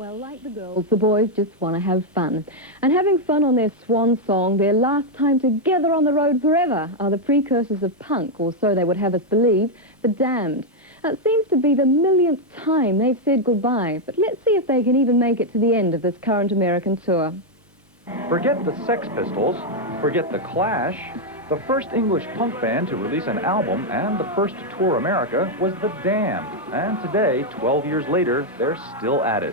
Well, like the girls, the boys just want to have fun. And having fun on their swan song, their last time together on the road forever, are the precursors of punk, or so they would have us believe, the Damned. Now, it seems to be the millionth time they've said goodbye, but let's see if they can even make it to the end of this current American tour. Forget the Sex Pistols, forget the Clash. The first English punk band to release an album and the first to tour America was the Damned. And today, 12 years later, they're still at it.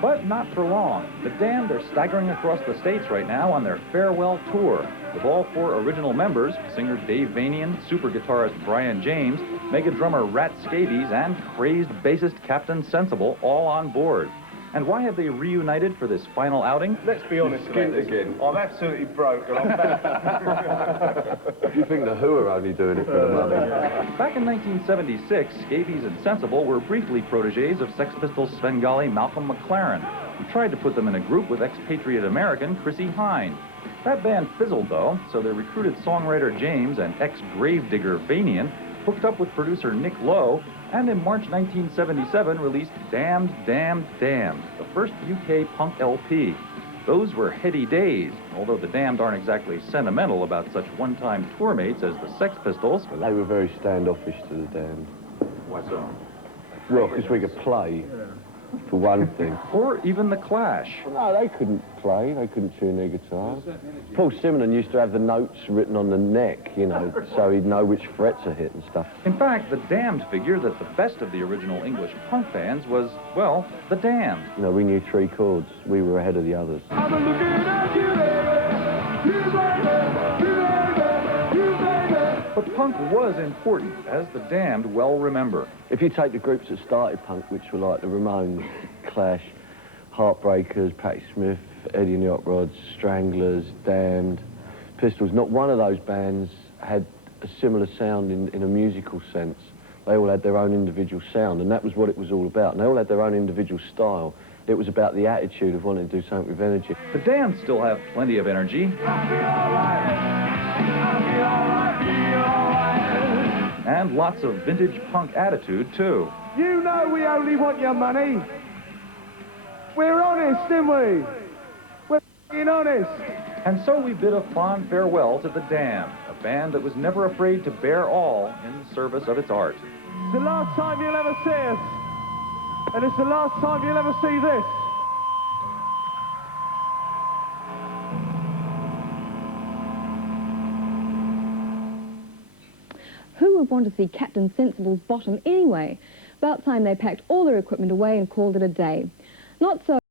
But not for long. The Damned are staggering across the states right now on their farewell tour, with all four original members, singer Dave Vanian, super guitarist Brian James, mega drummer Rat Scabies, and crazed bassist Captain Sensible all on board. And why have they reunited for this final outing? Let's be honest again. I'm absolutely broke and I'm bad. You think the Who are only doing it for the money? Back in 1976, Scabies and Sensible were briefly protégés of Sex Pistols Svengali Malcolm McLaren, who tried to put them in a group with expatriate American Chrissie Hynde. That band fizzled, though, so they recruited songwriter James and ex-gravedigger Vanian, hooked up with producer Nick Lowe, and in March 1977 released Damned, Damned, Damned, the first UK punk LP. Those were heady days, although the Damned aren't exactly sentimental about such one-time tour mates as the Sex Pistols. They were very standoffish to the Damned. Why so? Well, because we could play, for one thing. Or even the Clash. Well, no, they couldn't play. They couldn't tune their guitars. Paul Simonon used to have the notes written on the neck, you know, so he'd know which frets are hit and stuff. In fact, the Damned figure that the best of the original English punk bands was, well, the Damned. You know, we knew three chords. We were ahead of the others. But punk was important, as the Damned well remember. If you take the groups that started punk, which were like the Ramones, Clash, Heartbreakers, Patti Smith, Eddie and the Hot Rods, Stranglers, Damned, Pistols, not one of those bands had a similar sound in a musical sense. They all had their own individual sound, and that was what it was all about. And they all had their own individual style. It was about the attitude of wanting to do something with energy. The Damned still have plenty of energy. And lots of vintage punk attitude, too. You know we only want your money. We're honest, aren't we? We're f***ing honest. And so we bid a fond farewell to the Damned, a band that was never afraid to bear all in service of its art. It's the last time you'll ever see us. And it's the last time you'll ever see this. Who would want to see Captain Sensible's bottom anyway? About time they packed all their equipment away and called it a day. Not so